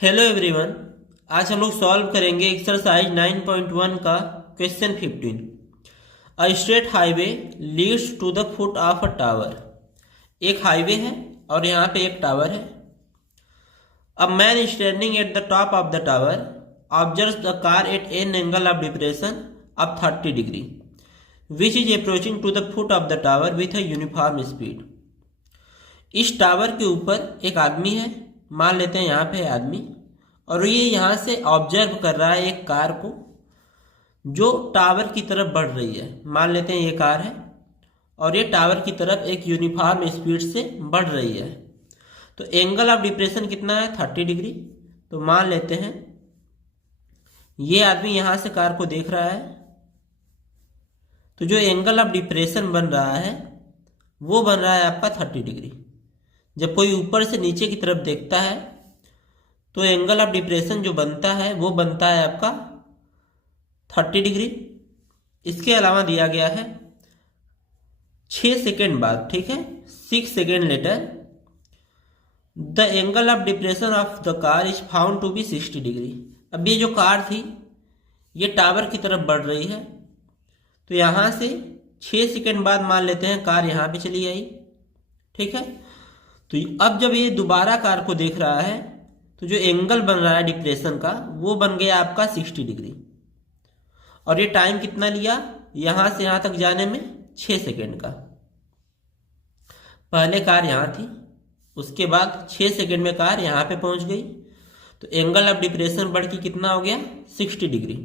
Hello everyone. आज हम लोग सॉल्व करेंगे एक्सरसाइज 9.1 का question 15। A straight highway leads to the foot of a tower. एक हाईवे है और यहाँ पे एक टावर है। A man standing at the top of the tower observes the car at an angle of depression of 30 degree which is approaching to the foot of the tower with a uniform speed. इस tower के ऊपर एक आदमी है, मान लेते हैं यहाँ पे आदमी, और ये यहाँ से ऑब्जर्व कर रहा है एक कार को जो टावर की तरफ बढ़ रही है। मान लेते हैं ये कार है और ये टावर की तरफ एक यूनिफॉर्म स्पीड से बढ़ रही है। तो एंगल ऑफ डिप्रेशन कितना है? 30 डिग्री। तो मान लेते हैं ये आदमी यहाँ से कार को देख रहा है, तो जो एंगल ऑफ डिप्रेशन बन रहा है वो बन रहा है आपका 30 डिग्री। जब कोई ऊपर से नीचे की तरफ देखता है तो एंगल ऑफ डिप्रेशन जो बनता है वो बनता है आपका 30 डिग्री। इसके अलावा दिया गया है 6 सेकेंड बाद, ठीक है, 6 second later the angle of depression of the car is found to be 60 degree. अब ये जो कार थी ये टावर की तरफ बढ़ रही है, तो यहाँ से 6 सेकेंड बाद मान लेते हैं कार यहाँ पे चली आई, ठीक है। तो अब जब ये दोबारा कार को देख रहा है तो जो एंगल बन रहा है डिप्रेशन का वो बन गया आपका 60 डिग्री। और ये टाइम कितना लिया यहाँ से यहाँ तक जाने में? 6 सेकेंड का। पहले कार यहाँ थी, उसके बाद 6 सेकेंड में कार यहाँ पे पहुँच गई, तो एंगल ऑफ डिप्रेशन बढ़ के कितना हो गया? 60 degree.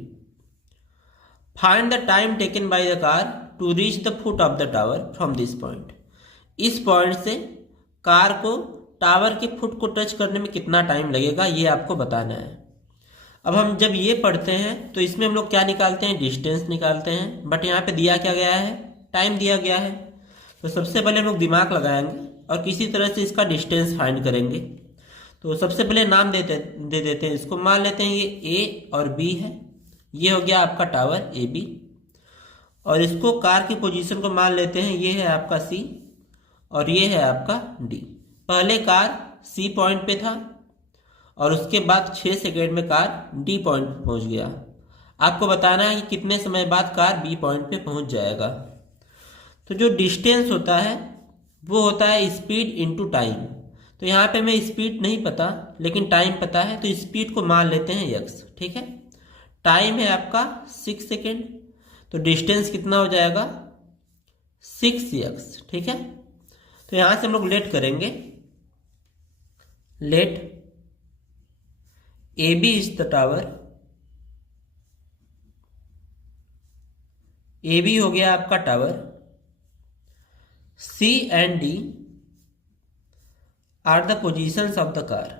Find the time taken by the car to reach the foot of the tower from this point. इस पॉइंट से कार को टावर के फुट को टच करने में कितना टाइम लगेगा ये आपको बताना है। अब हम जब ये पढ़ते हैं तो इसमें हम लोग क्या निकालते हैं? डिस्टेंस निकालते हैं, बट यहाँ पे दिया क्या गया है? टाइम दिया गया है। तो सबसे पहले हम लोग दिमाग लगाएंगे और किसी तरह से इसका डिस्टेंस फाइंड करेंगे। तो सबसे पहले नाम दे देते हैं इसको। मान लेते हैं ये ए और बी है, ये हो गया आपका टावर ए बी। और इसको कार की पोजीशन को मान लेते हैं, ये है आपका सी और ये है आपका डी। पहले कार सी पॉइंट पे था और उसके बाद 6 सेकेंड में कार डी पॉइंट पे पहुंच गया। आपको बताना है कि कितने समय बाद कार बी पॉइंट पे पहुंच जाएगा। तो जो डिस्टेंस होता है वो होता है स्पीड इनटू टाइम। तो यहाँ पे मैं स्पीड नहीं पता लेकिन टाइम पता है, तो स्पीड को मान लेते हैं एक्स, ठीक है। टाइम है आपका 6 सेकेंड, तो डिस्टेंस कितना हो जाएगा? 6x, ठीक है। तो यहाँ से हम लोग लेट करेंगे। Let A B is the tower, A B हो गया आपका tower, C and D are the positions of the car.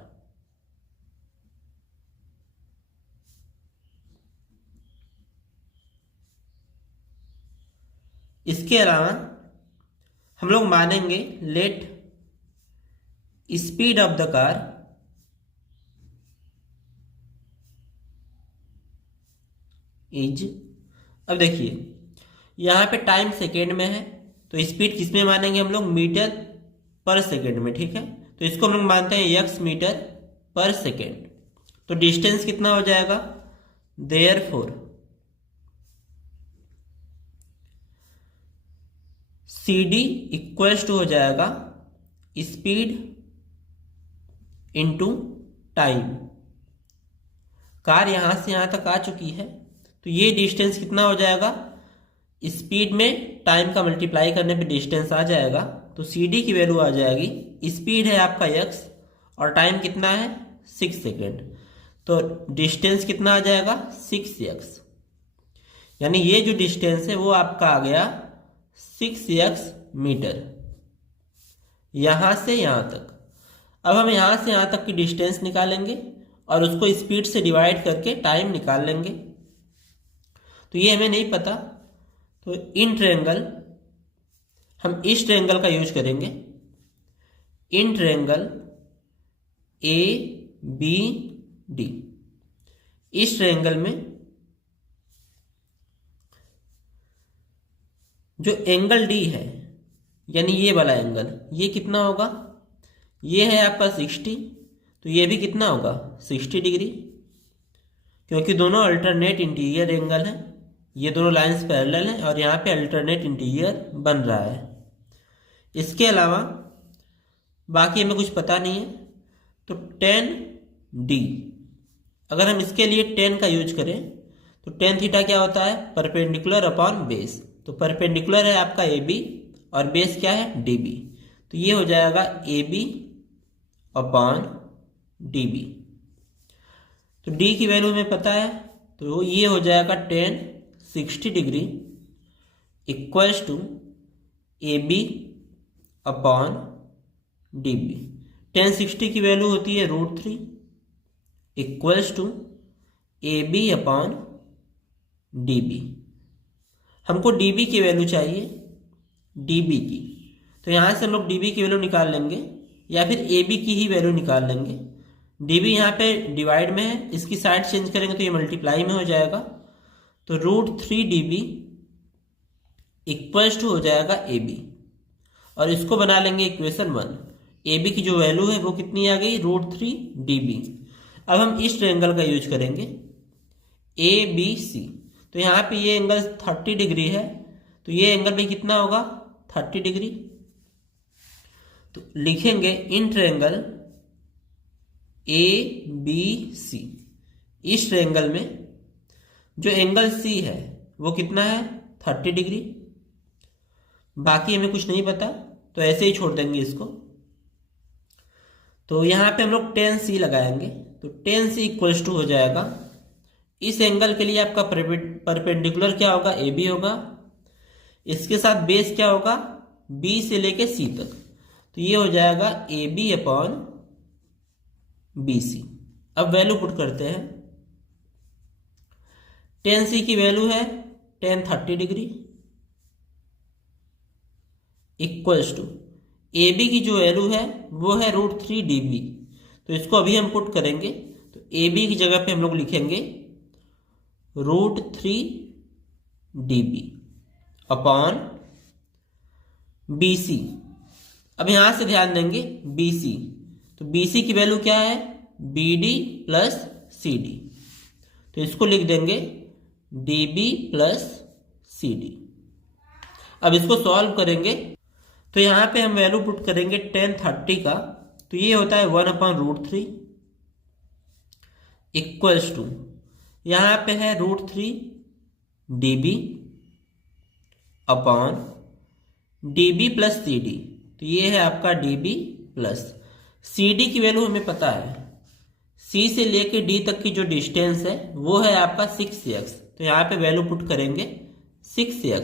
इसके अलावा हम लोग मानेंगे let speed of the car is, अब देखिए यहाँ पे टाइम सेकेंड में है तो स्पीड किस में मानेंगे हम लोग? मीटर पर सेकेंड में, ठीक है। तो इसको हम लोग मानते हैं एक्स मीटर पर सेकेंड। तो डिस्टेंस कितना हो जाएगा? Therefore C D equals to हो जाएगा स्पीड इनटू टाइम। कार यहां से यहां तक आ चुकी है तो ये डिस्टेंस कितना हो जाएगा? स्पीड में टाइम का मल्टीप्लाई करने पे डिस्टेंस आ जाएगा, तो सी डी की वैल्यू आ जाएगी। स्पीड है आपका एक्स और टाइम कितना है? 6 सेकेंड। तो डिस्टेंस कितना आ जाएगा? 6x। यानी ये जो डिस्टेंस है वो आपका आ गया 6x मीटर, यहां से यहां तक। अब हम यहां से यहां तक की डिस्टेंस निकालेंगे और उसको स्पीड से डिवाइड करके टाइम निकाल लेंगे। तो ये हमें नहीं पता, तो इन ट्रायंगल हम इस ट्रायंगल का यूज करेंगे। In triangle A B D, इस ट्रायंगल में जो एंगल डी है यानी ये वाला एंगल, ये कितना होगा? ये है आपका 60, तो ये भी कितना होगा 60 डिग्री, क्योंकि दोनों अल्टरनेट इंटीरियर एंगल हैं, ये दोनों लाइंस पैरेलल हैं और यहाँ पे अल्टरनेट इंटीरियर बन रहा है। इसके अलावा बाकी हमें कुछ पता नहीं है, तो tan d, अगर हम इसके लिए tan का यूज करें तो tan थीटा क्या होता है, परपेंडिकुलर अपॉन बेस। तो परपेंडिकुलर है आपका AB और बेस क्या है DB, तो ये हो जाएगा AB अपॉन DB। तो D की वैल्यू हमें पता है, तो ये हो जाएगा tan 60 degree equals to AB upon DB। tan 60 की वैल्यू होती है √3 equals to AB upon DB। हमको DB की वैल्यू चाहिए, DB की, तो यहाँ से हम लोग DB की वैल्यू निकाल लेंगे या फिर AB की ही वैल्यू निकाल लेंगे। DB यहाँ पे डिवाइड में है, इसकी साइड चेंज करेंगे तो ये मल्टीप्लाई में हो जाएगा, तो √3DB इक्वल्स टू हो जाएगा AB, और इसको बना लेंगे इक्वेशन 1। AB की जो वैल्यू है वो कितनी आ गई, √3DB। अब हम इस ट्रायंगल का यूज करेंगे ABC, तो यहाँ पे ये एंगल 30 डिग्री है, तो ये एंगल भी कितना होगा 30 डिग्री। तो लिखेंगे इन ट्रायंगल ABC, इस ट्रायंगल में जो एंगल C है वो कितना है 30 डिग्री। बाकी हमें कुछ नहीं पता, तो ऐसे ही छोड़ देंगे इसको। तो यहाँ पे हम लोग tan C लगाएंगे, तो tan C इक्वल्स टू हो जाएगा, इस एंगल के लिए आपका परपेंडिकुलर क्या होगा, AB होगा, इसके साथ बेस क्या होगा B से लेके C तक, तो ये हो जाएगा AB अपॉन BC। अब वैल्यू पुट करते हैं, tan C की वैल्यू है tan 30 degree equals to AB की जो वैल्यू है वो है √3DB। तो इसको अभी हम पुट करेंगे, तो AB की जगह पे हम लोग लिखेंगे √3DB अपॉन BC। अब यहां से ध्यान देंगे BC, तो BC की वैल्यू क्या है BD प्लस CD, तो इसको लिख देंगे DB प्लस CD। अब इसको सॉल्व करेंगे, तो यहाँ पे हम वैल्यू पुट करेंगे tan 30 का, तो ये होता है 1/√3 इक्वल्स टू, यहाँ पे है √3DB upon DB plus CD, तो ये है आपका DB प्लस CD की वैल्यू हमें पता है, C से लेके D तक की जो डिस्टेंस है वो है आपका 6x, तो यहाँ पे वैल्यू पुट करेंगे 6x,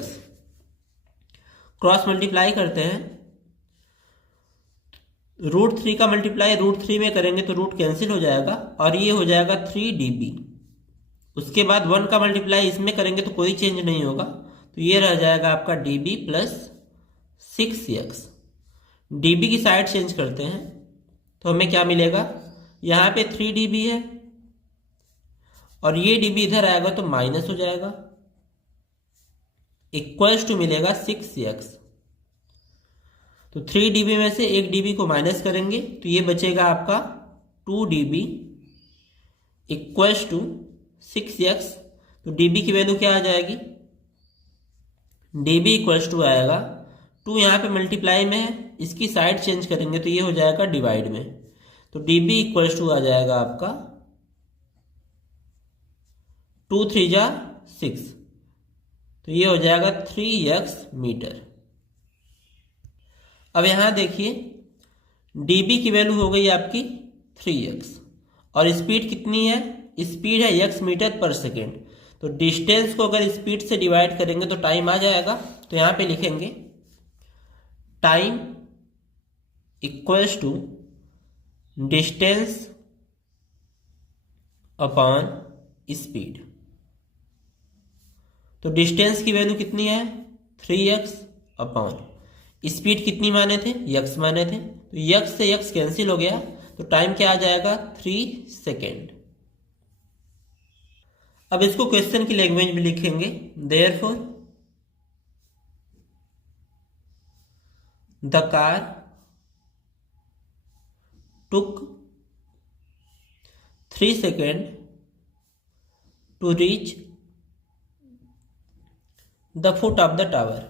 क्रॉस मल्टीप्लाई करते हैं, √3 का मल्टीप्लाई √3 में करेंगे तो रूट कैंसिल हो जाएगा और ये हो जाएगा 3DB। उसके बाद 1 का मल्टीप्लाई इसमें करेंगे तो कोई चेंज नहीं होगा, तो ये रह जाएगा आपका DB प्लस 6x। DB की साइड चेंज करते हैं तो हमें क्या मिलेगा, यहाँ पे 3DB है और ये DB इधर आएगा तो माइनस हो जाएगा, इक्वल्स टू मिलेगा 6x। तो 3DB में से 1DB को माइनस करेंगे तो ये बचेगा आपका 2DB इक्वल्स टू 6x। तो DB की वैल्यू क्या आ जाएगी, DB इक्वल्स टू आएगा 2, यहाँ पे मल्टीप्लाई में है, इसकी साइड चेंज करेंगे तो ये हो जाएगा डिवाइड में, तो DB इक्वल्स टू आ जाएगा आपका 2 3 जा 6, तो ये हो जाएगा 3x मीटर। अब यहां देखिए DB की वैल्यू हो गई आपकी 3x और स्पीड कितनी है, स्पीड है x मीटर पर सेकेंड, तो डिस्टेंस को अगर स्पीड से डिवाइड करेंगे तो टाइम आ जाएगा, तो यहां पे लिखेंगे time equals to distance upon speed. तो डिस्टेंस की वैल्यू कितनी है 3x अपॉन स्पीड कितनी माने थे, x माने थे, तो x से x कैंसिल हो गया, तो टाइम क्या आ जाएगा 3 सेकेंड। अब इसको क्वेश्चन की लैंग्वेज में लिखेंगे, therefore the car took 3 seconds to reach the foot of the tower.